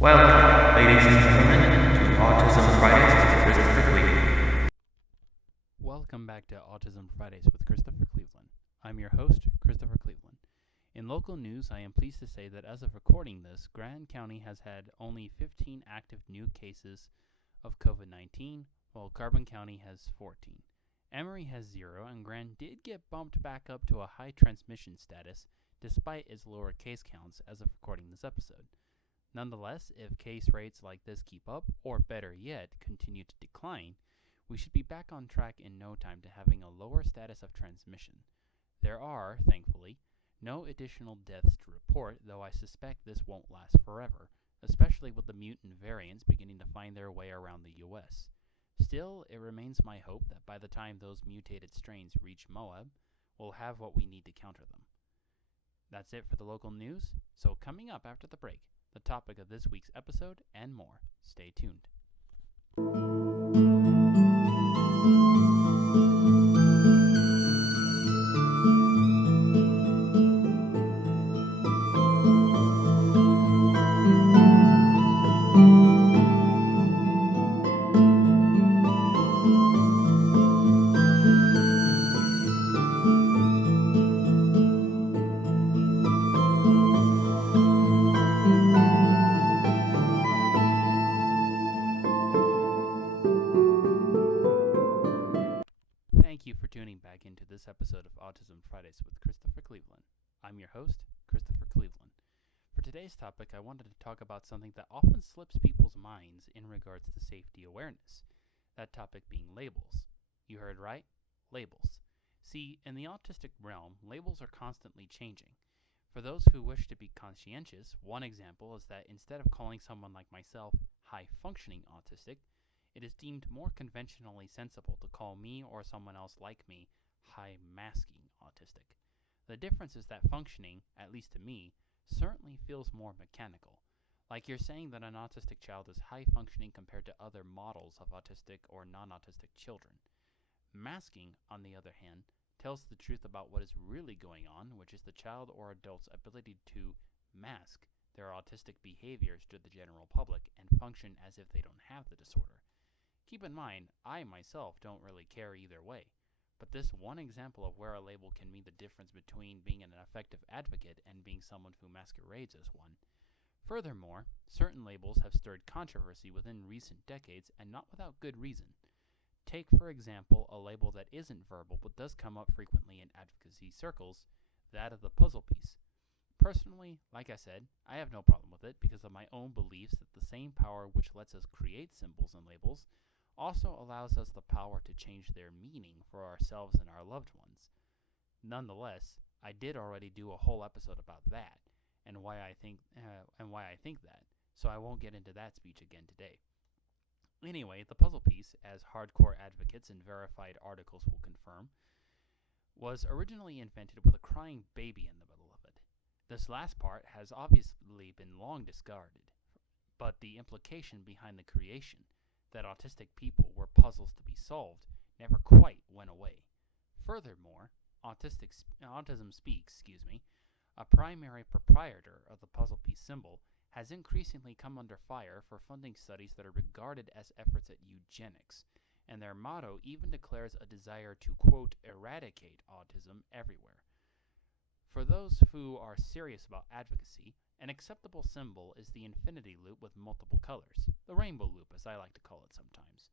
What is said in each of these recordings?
Welcome, ladies and gentlemen, to Autism Fridays with Christopher Cleveland. Welcome back to Autism Fridays with Christopher Cleveland. I'm your host, Christopher Cleveland. In local news, I am pleased to say that as of recording this, Grand County has had only 15 active new cases of COVID-19, while Carbon County has 14. Emory has 0, and Grand did get bumped back up to a high transmission status despite its lower case counts as of recording this episode. Nonetheless, if case rates like this keep up, or better yet, continue to decline, we should be back on track in no time to having a lower status of transmission. There are, thankfully, no additional deaths to report, though I suspect this won't last forever, especially with the mutant variants beginning to find their way around the US. Still, it remains my hope that by the time those mutated strains reach Moab, we'll have what we need to counter them. That's it for the local news, so coming up after the break, the topic of this week's episode and more. Stay tuned. Thank you for tuning back into this episode of Autism Fridays with Christopher Cleveland. I'm your host, Christopher Cleveland. For today's topic, I wanted to talk about something that often slips people's minds in regards to safety awareness. That topic being labels. You heard right? Labels. See, in the autistic realm, labels are constantly changing. For those who wish to be conscientious, one example is that instead of calling someone like myself high-functioning autistic, it is deemed more conventionally sensible to call me or someone else like me high-masking autistic. The difference is that functioning, at least to me, certainly feels more mechanical. Like you're saying that an autistic child is high-functioning compared to other models of autistic or non-autistic children. Masking, on the other hand, tells the truth about what is really going on, which is the child or adult's ability to mask their autistic behaviors to the general public and function as if they don't have the disorder. Keep in mind, I myself don't really care either way, but this one example of where a label can mean the difference between being an effective advocate and being someone who masquerades as one. Furthermore, certain labels have stirred controversy within recent decades and not without good reason. Take, for example, a label that isn't verbal but does come up frequently in advocacy circles, that of the puzzle piece. Personally, like I said, I have no problem with it because of my own beliefs that the same power which lets us create symbols and labels also allows us the power to change their meaning for ourselves and our loved ones. Nonetheless, I did already do a whole episode about that and why I think that, so I won't get into that speech again today. Anyway, the puzzle piece, as hardcore advocates and verified articles will confirm, was originally invented with a crying baby in the middle of it. This last part has obviously been long discarded, but the implication behind the creation, that autistic people were puzzles to be solved, never quite went away. Furthermore, Autism Speaks, a primary proprietor of the puzzle piece symbol, has increasingly come under fire for funding studies that are regarded as efforts at eugenics, and their motto even declares a desire to, quote, eradicate autism everywhere. For those who are serious about advocacy, an acceptable symbol is the infinity loop with multiple colors, the rainbow loop as I like to call it sometimes.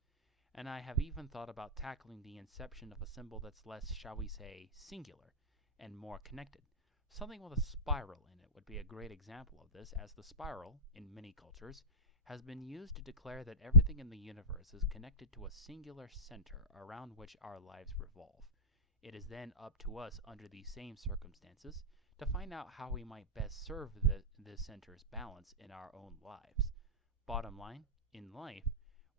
And I have even thought about tackling the inception of a symbol that's less, shall we say, singular and more connected. Something with a spiral in it would be a great example of this, as the spiral, in many cultures, has been used to declare that everything in the universe is connected to a singular center around which our lives revolve. It is then up to us, under these same circumstances, to find out how we might best serve this center's balance in our own lives. Bottom line, in life,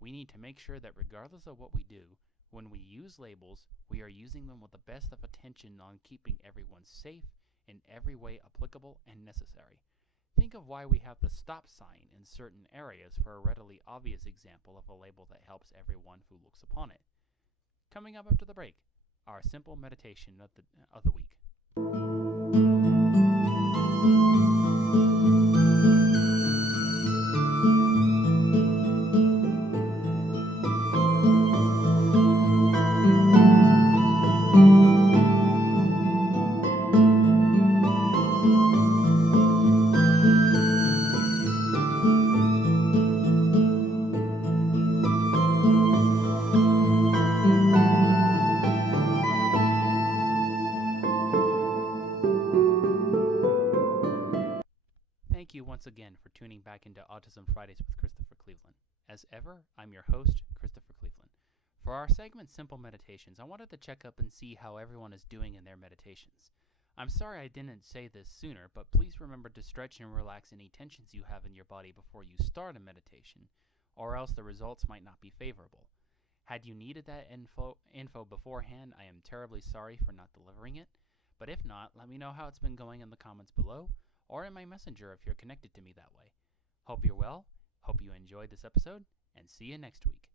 we need to make sure that regardless of what we do, when we use labels, we are using them with the best of attention on keeping everyone safe in every way applicable and necessary. Think of why we have the stop sign in certain areas for a readily obvious example of a label that helps everyone who looks upon it. Coming up after the break, our simple meditation of the week. again for tuning back into Autism Fridays with Christopher Cleveland. As ever, I'm your host, Christopher Cleveland. For our segment Simple Meditations, I wanted to check up and see how everyone is doing in their meditations. I'm sorry I didn't say this sooner, but please remember to stretch and relax any tensions you have in your body before you start a meditation, or else the results might not be favorable. Had you needed that info beforehand, I am terribly sorry for not delivering it, but if not, let me know how it's been going in the comments below, or in my messenger if you're connected to me that way. Hope you're well, hope you enjoyed this episode, and see you next week.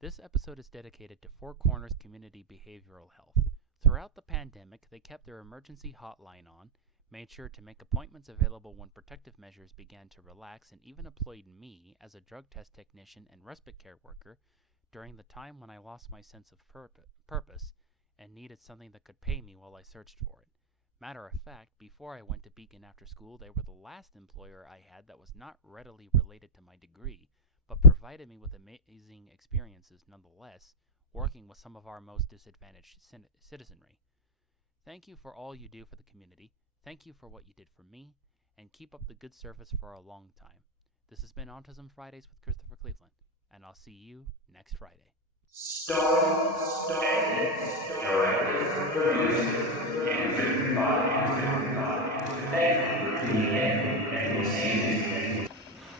This episode is dedicated to Four Corners Community Behavioral Health. Throughout the pandemic, they kept their emergency hotline on, made sure to make appointments available when protective measures began to relax, and even employed me as a drug test technician and respite care worker during the time when I lost my sense of purpose and needed something that could pay me while I searched for it. Matter of fact, before I went to Beacon after school, they were the last employer I had that was not readily related to my degree, but provided me with amazing experiences nonetheless, working with some of our most disadvantaged citizenry. Thank you for all you do for the community, thank you for what you did for me, and keep up the good service for a long time. This has been Autism Fridays with Christopher Cleveland, and I'll see you next Friday. Directed, produced, and written by Thank you for tuning in, and we'll see you next week.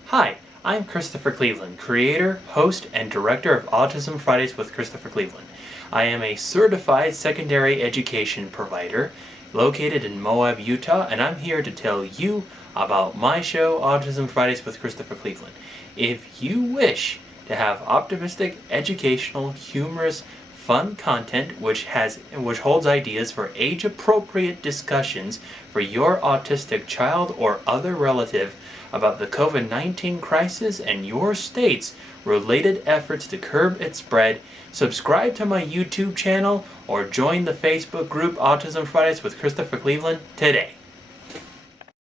Hi, I'm Christopher Cleveland, creator, host, and director of Autism Fridays with Christopher Cleveland. I am a certified secondary education provider located in Moab, Utah, and I'm here to tell you about my show, Autism Fridays with Christopher Cleveland. If you wish to have optimistic, educational, humorous, fun content which holds ideas for age-appropriate discussions for your autistic child or other relative about the COVID-19 crisis and your state's related efforts to curb its spread, subscribe to my YouTube channel or join the Facebook group Autism Fridays with Christopher Cleveland today.